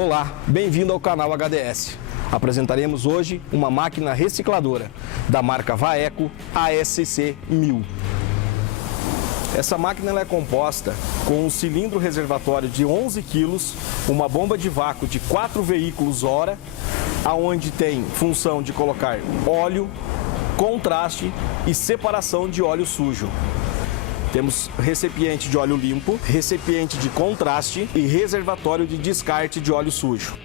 Olá, bem-vindo ao canal HDS. Apresentaremos hoje uma máquina recicladora da marca Vaeco ASC 1000. Essa máquina é composta com um cilindro reservatório de 11 kg, uma bomba de vácuo de 4 veículos hora, aonde tem função de colocar óleo, contraste e separação de óleo sujo. Temos recipiente de óleo limpo, recipiente de contraste e reservatório de descarte de óleo sujo.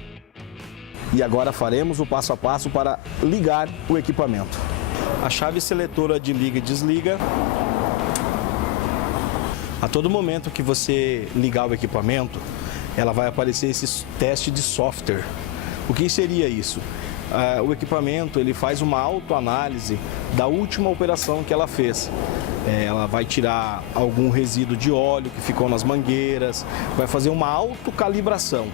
E agora faremos o passo a passo para ligar o equipamento. A chave seletora de liga e desliga. A todo momento que você ligar o equipamento, ela vai aparecer esse teste de software. O que seria isso? O equipamento ele faz uma autoanálise da última operação que ela fez. Ela vai tirar algum resíduo de óleo que ficou nas mangueiras, vai fazer uma autocalibração.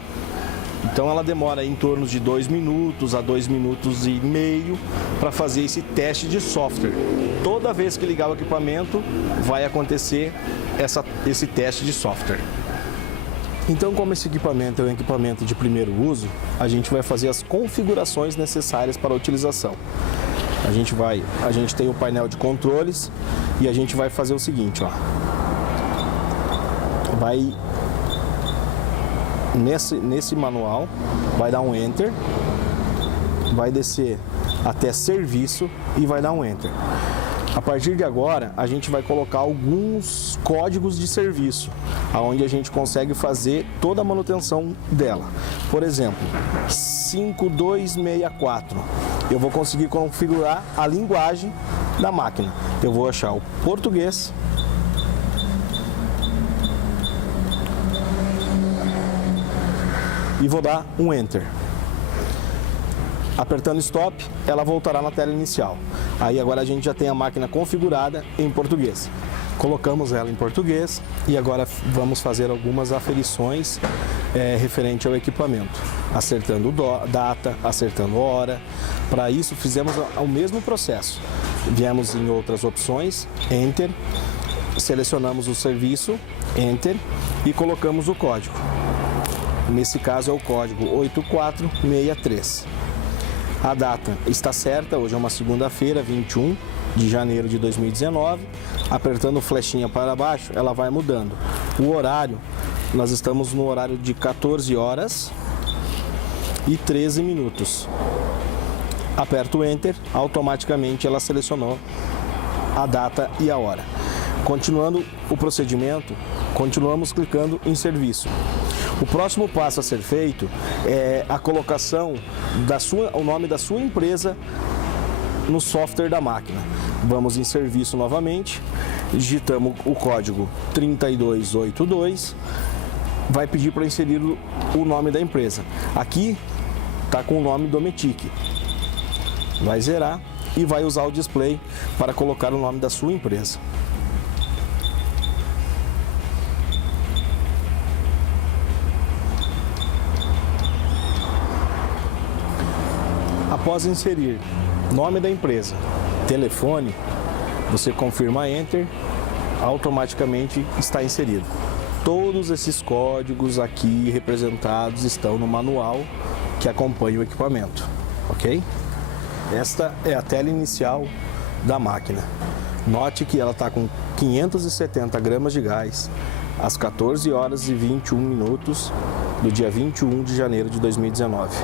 Então ela demora em torno de 2 minutos a 2 minutos e meio para fazer esse teste de software. Toda vez que ligar o equipamento, vai acontecer esse teste de software. Então, como esse equipamento é um equipamento de primeiro uso, a gente vai fazer as configurações necessárias para a utilização. A gente tem o painel de controles e a gente vai fazer o seguinte, ó. Vai nesse manual, vai dar um Enter, vai descer até serviço e vai dar um Enter. A partir de agora, a gente vai colocar alguns códigos de serviço, onde a gente consegue fazer toda a manutenção dela. Por exemplo, 5264. Eu vou conseguir configurar a linguagem da máquina. Eu vou achar o português, e vou dar um Enter. Apertando Stop, ela voltará na tela inicial. Aí agora a gente já tem a máquina configurada em português. Colocamos ela em português e agora vamos fazer algumas aferições referente ao equipamento. Acertando data, acertando hora. Para isso fizemos o mesmo processo. Viemos em outras opções, Enter, selecionamos o serviço, Enter e colocamos o código. Nesse caso é o código 8463. A data está certa, hoje é uma segunda-feira, 21 de janeiro de 2019. Apertando flechinha para baixo, ela vai mudando. O horário, nós estamos no horário de 14 horas e 13 minutos. Aperto Enter, automaticamente ela selecionou a data e a hora. Continuando o procedimento, continuamos clicando em serviço. O próximo passo a ser feito é a colocação o nome da sua empresa no software da máquina. Vamos em serviço novamente, digitamos o código 3282, vai pedir para inserir o nome da empresa. Aqui está com o nome Dometic. Vai zerar e vai usar o display para colocar o nome da sua empresa. Após inserir nome da empresa, telefone, você confirma Enter, automaticamente está inserido. Todos esses códigos aqui representados estão no manual que acompanha o equipamento, ok? Esta é a tela inicial da máquina. Note que ela está com 570 gramas de gás às 14 horas e 21 minutos do dia 21 de janeiro de 2019.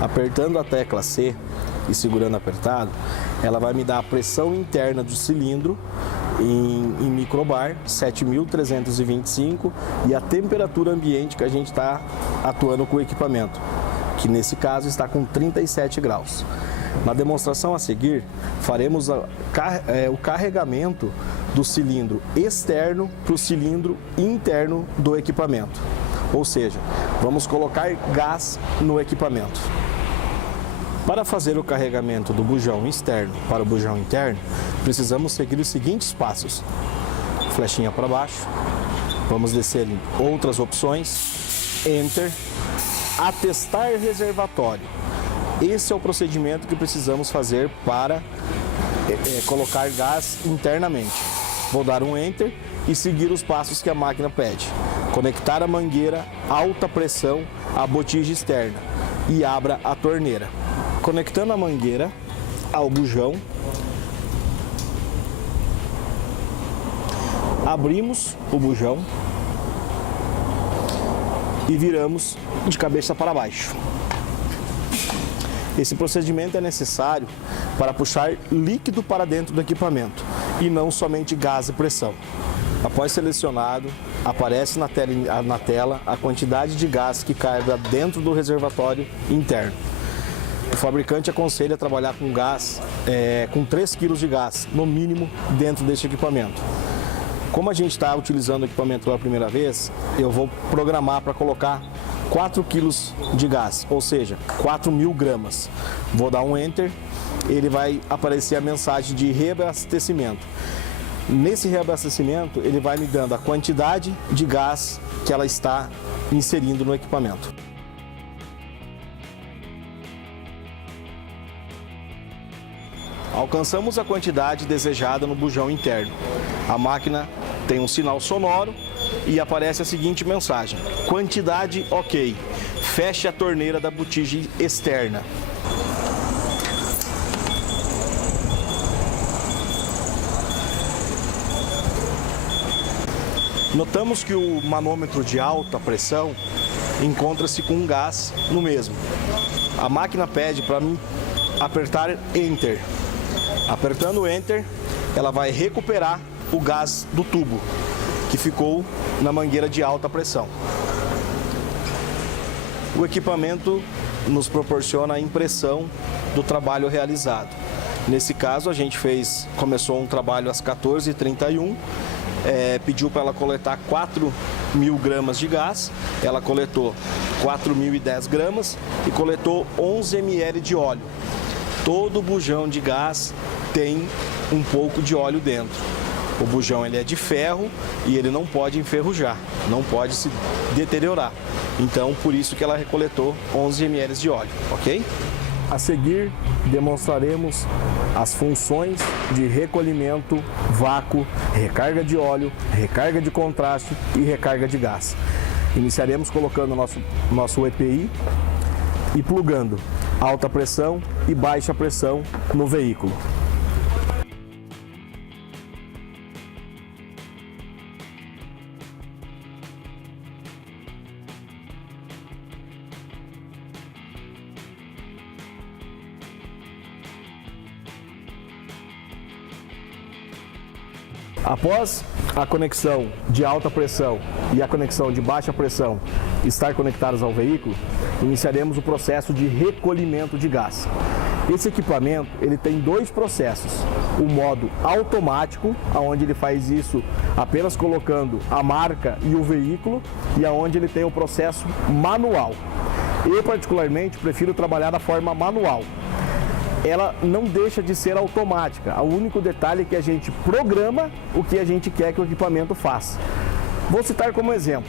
Apertando a tecla C e segurando apertado, ela vai me dar a pressão interna do cilindro em microbar, 7.325, e a temperatura ambiente que a gente está atuando com o equipamento, que nesse caso está com 37 graus. Na demonstração a seguir, faremos o carregamento do cilindro externo para o cilindro interno do equipamento. Ou seja, vamos colocar gás no equipamento. Para fazer o carregamento do bujão externo para o bujão interno, precisamos seguir os seguintes passos. Flechinha para baixo, vamos descer em outras opções, Enter, atestar reservatório. Esse é o procedimento que precisamos fazer para colocar gás internamente. Vou dar um Enter e seguir os passos que a máquina pede. Conectar a mangueira alta pressão a botija externa e abra a torneira. Conectando a mangueira ao bujão, abrimos o bujão e viramos de cabeça para baixo. Esse procedimento é necessário para puxar líquido para dentro do equipamento e não somente gás e pressão. Após selecionado, aparece na tela a quantidade de gás que caiba dentro do reservatório interno. O fabricante aconselha trabalhar com gás, com 3 kg de gás, no mínimo, dentro deste equipamento. Como a gente está utilizando o equipamento pela primeira vez, eu vou programar para colocar 4 kg de gás, ou seja, 4.000 gramas. Vou dar um Enter, ele vai aparecer a mensagem de reabastecimento. Nesse reabastecimento, ele vai me dando a quantidade de gás que ela está inserindo no equipamento. Alcançamos a quantidade desejada no bujão interno. A máquina tem um sinal sonoro e aparece a seguinte mensagem: quantidade ok, feche a torneira da botija externa. Notamos que o manômetro de alta pressão encontra-se com um gás no mesmo. A máquina pede para mim apertar Enter. Apertando Enter, ela vai recuperar o gás do tubo que ficou na mangueira de alta pressão. O equipamento nos proporciona a impressão do trabalho realizado. Nesse caso, a gente começou um trabalho às 14h31, pediu para ela coletar 4.000 gramas de gás, ela coletou 4.010 gramas e coletou 11 ml de óleo. Todo bujão de gás tem um pouco de óleo dentro. O bujão ele é de ferro e ele não pode enferrujar, não pode se deteriorar. Então, por isso que ela recoletou 11 ml de óleo, ok? A seguir, demonstraremos as funções de recolhimento, vácuo, recarga de óleo, recarga de contraste e recarga de gás. Iniciaremos colocando nosso EPI e plugando alta pressão e baixa pressão no veículo. Após a conexão de alta pressão e a conexão de baixa pressão estar conectadas ao veículo, iniciaremos o processo de recolhimento de gás. Esse equipamento ele tem 2 processos: o modo automático, onde ele faz isso apenas colocando a marca e o veículo, e onde ele tem o processo manual. Eu particularmente prefiro trabalhar da forma manual. Ela não deixa de ser automática. O único detalhe é que a gente programa o que a gente quer que o equipamento faça. Vou citar como exemplo.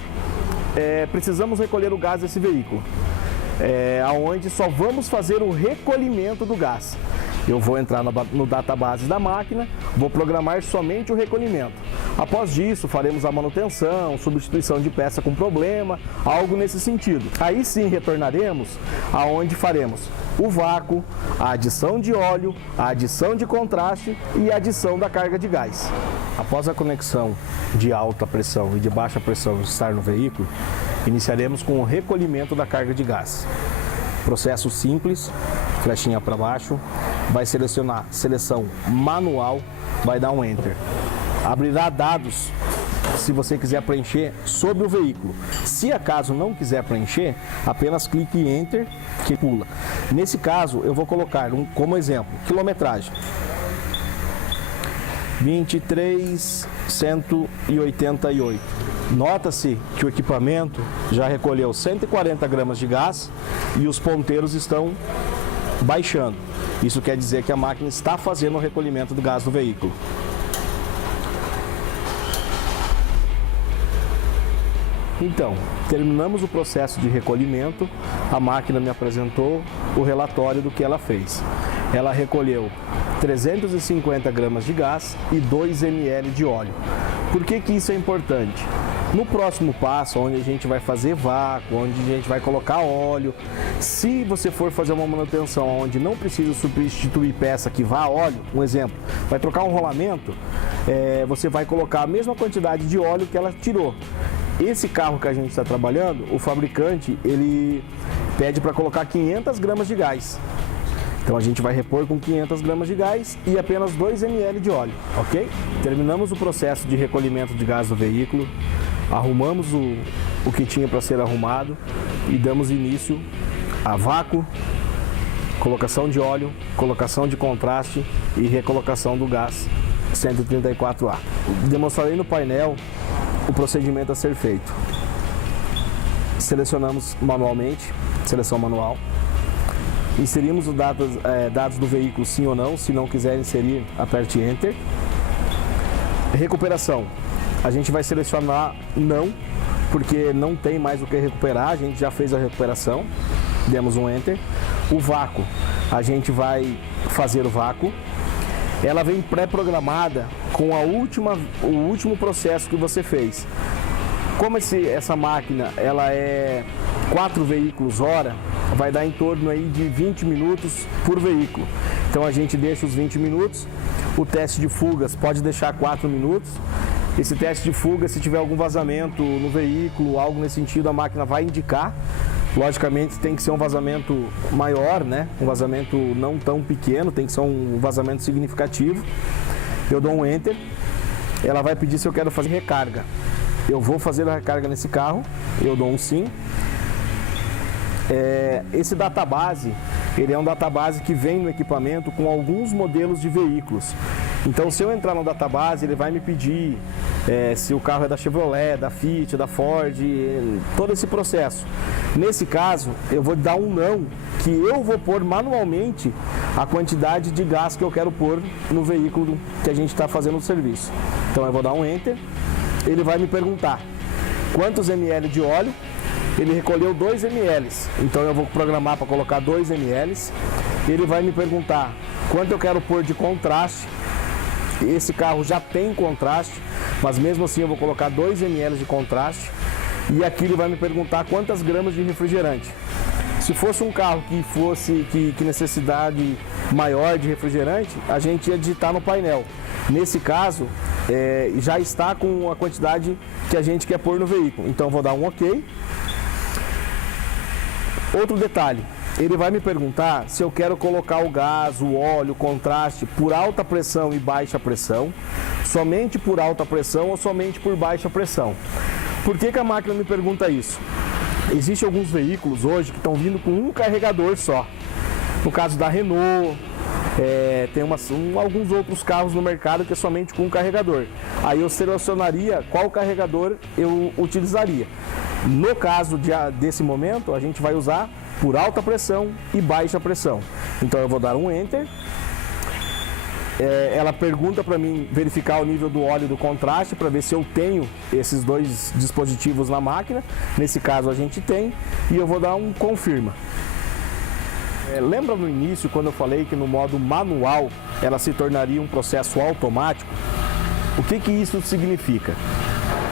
Precisamos recolher o gás desse veículo, onde só vamos fazer o recolhimento do gás. Eu vou entrar no database da máquina, vou programar somente o recolhimento. Após disso, faremos a manutenção, substituição de peça com problema, algo nesse sentido. Aí sim retornaremos aonde faremos o vácuo, a adição de óleo, a adição de contraste e a adição da carga de gás. Após a conexão de alta pressão e de baixa pressão estar no veículo, iniciaremos com o recolhimento da carga de gás. Processo simples, flechinha para baixo, vai selecionar seleção manual, vai dar um Enter. Abrirá dados se você quiser preencher sobre o veículo. Se acaso não quiser preencher, apenas clique em Enter que pula. Nesse caso, eu vou colocar como exemplo, quilometragem. 23.188. Nota-se que o equipamento já recolheu 140 gramas de gás e os ponteiros estão baixando. Isso quer dizer que a máquina está fazendo o recolhimento do gás do veículo. Então, terminamos o processo de recolhimento, a máquina me apresentou o relatório do que ela fez. Ela recolheu 350 gramas de gás e 2 ml de óleo. Por que isso é importante? No próximo passo, onde a gente vai fazer vácuo, onde a gente vai colocar óleo, se você for fazer uma manutenção onde não precisa substituir peça que vá a óleo, um exemplo, vai trocar um rolamento, você vai colocar a mesma quantidade de óleo que ela tirou. Esse carro que a gente está trabalhando, o fabricante, ele pede para colocar 500 gramas de gás. Então a gente vai repor com 500 gramas de gás e apenas 2 ml de óleo, ok? Terminamos o processo de recolhimento de gás do veículo, arrumamos o que tinha para ser arrumado e damos início a vácuo, colocação de óleo, colocação de contraste e recolocação do gás 134A. Demonstrarei no painel o procedimento a ser feito. Selecionamos manualmente, seleção manual. Inserimos os dados do veículo sim ou não, se não quiser inserir, aperte Enter. Recuperação, a gente vai selecionar não, porque não tem mais o que recuperar, a gente já fez a recuperação, demos um Enter. O vácuo, a gente vai fazer o vácuo. Ela vem pré-programada com o último processo que você fez. Como essa máquina ela é 4 veículos hora, vai dar em torno aí de 20 minutos por veículo. Então a gente deixa os 20 minutos, o teste de fugas pode deixar 4 minutos. Esse teste de fuga, se tiver algum vazamento no veículo, algo nesse sentido, a máquina vai indicar. Logicamente tem que ser um vazamento maior, né? Um vazamento não tão pequeno, tem que ser um vazamento significativo. Eu dou um Enter, ela vai pedir se eu quero fazer recarga. Eu vou fazer a recarga nesse carro, eu dou um sim. Esse database, ele é um database que vem no equipamento com alguns modelos de veículos. Então, se eu entrar no database, ele vai me pedir se o carro é da Chevrolet, da Fiat, da Ford, todo esse processo. Nesse caso, eu vou dar um não, que eu vou pôr manualmente a quantidade de gás que eu quero pôr no veículo que a gente está fazendo o serviço. Então, eu vou dar um Enter, ele vai me perguntar quantos ml de óleo. Ele recolheu 2 ml, então eu vou programar para colocar 2 ml. Ele vai me perguntar quanto eu quero pôr de contraste. Esse carro já tem contraste, mas mesmo assim eu vou colocar 2 ml de contraste. E aqui ele vai me perguntar quantas gramas de refrigerante. Se fosse um carro que necessidade maior de refrigerante, a gente ia digitar no painel. Nesse caso, já está com a quantidade que a gente quer pôr no veículo. Então eu vou dar um OK. Outro detalhe, ele vai me perguntar se eu quero colocar o gás, o óleo, o contraste por alta pressão e baixa pressão, somente por alta pressão ou somente por baixa pressão. Por que a máquina me pergunta isso? Existem alguns veículos hoje que estão vindo com um carregador só. No caso da Renault, tem alguns outros carros no mercado que é somente com um carregador. Aí eu selecionaria qual carregador eu utilizaria. No caso desse momento, a gente vai usar por alta pressão e baixa pressão. Então eu vou dar um Enter. Ela pergunta para mim verificar o nível do óleo e do contraste para ver se eu tenho esses dois dispositivos na máquina. Nesse caso a gente tem. E eu vou dar um confirma. Lembra no início quando eu falei que no modo manual ela se tornaria um processo automático? O que isso significa?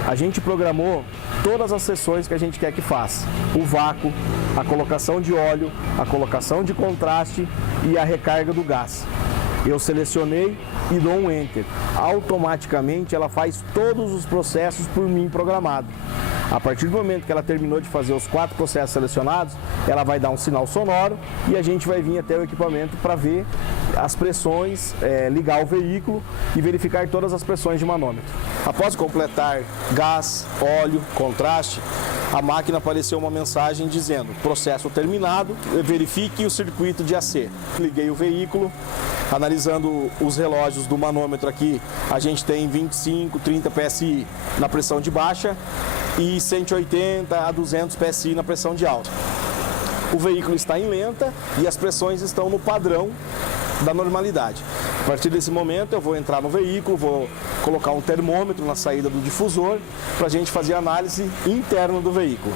A gente programou todas as sessões que a gente quer que faça. O vácuo, a colocação de óleo, a colocação de contraste e a recarga do gás. Eu selecionei e dou um Enter. Automaticamente ela faz todos os processos por mim programado. A partir do momento que ela terminou de fazer os 4 processos selecionados, ela vai dar um sinal sonoro e a gente vai vir até o equipamento para ver as pressões, ligar o veículo e verificar todas as pressões de manômetro. Após completar gás, óleo, contraste, a máquina apareceu uma mensagem dizendo: processo terminado, verifique o circuito de AC. Liguei o veículo, analisando os relógios do manômetro aqui, a gente tem 25, 30 PSI na pressão de baixa e 180 a 200 PSI na pressão de alta. O veículo está em lenta e as pressões estão no padrão da normalidade. A partir desse momento eu vou entrar no veículo, vou colocar um termômetro na saída do difusor para a gente fazer a análise interna do veículo.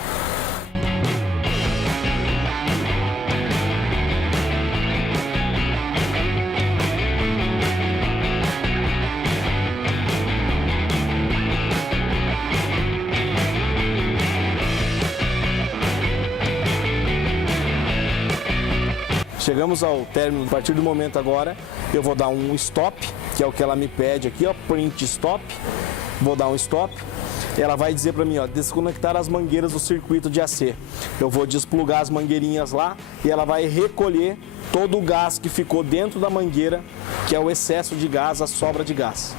Chegamos ao término. A partir do momento agora, eu vou dar um stop, que é o que ela me pede aqui, ó, print stop. Vou dar um stop. Ela vai dizer para mim, ó, desconectar as mangueiras do circuito de AC. Eu vou desplugar as mangueirinhas lá e ela vai recolher todo o gás que ficou dentro da mangueira, que é o excesso de gás, a sobra de gás.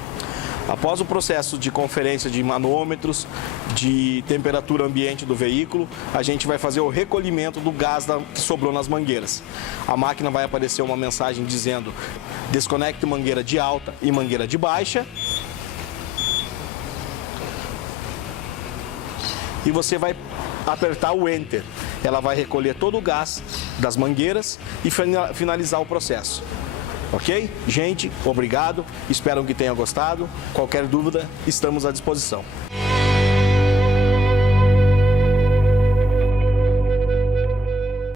Após o processo de conferência de manômetros, de temperatura ambiente do veículo, a gente vai fazer o recolhimento do gás que sobrou nas mangueiras. A máquina vai aparecer uma mensagem dizendo: desconecte mangueira de alta e mangueira de baixa. E você vai apertar o Enter. Ela vai recolher todo o gás das mangueiras e finalizar o processo. Ok? Gente, obrigado. Espero que tenham gostado. Qualquer dúvida, estamos à disposição.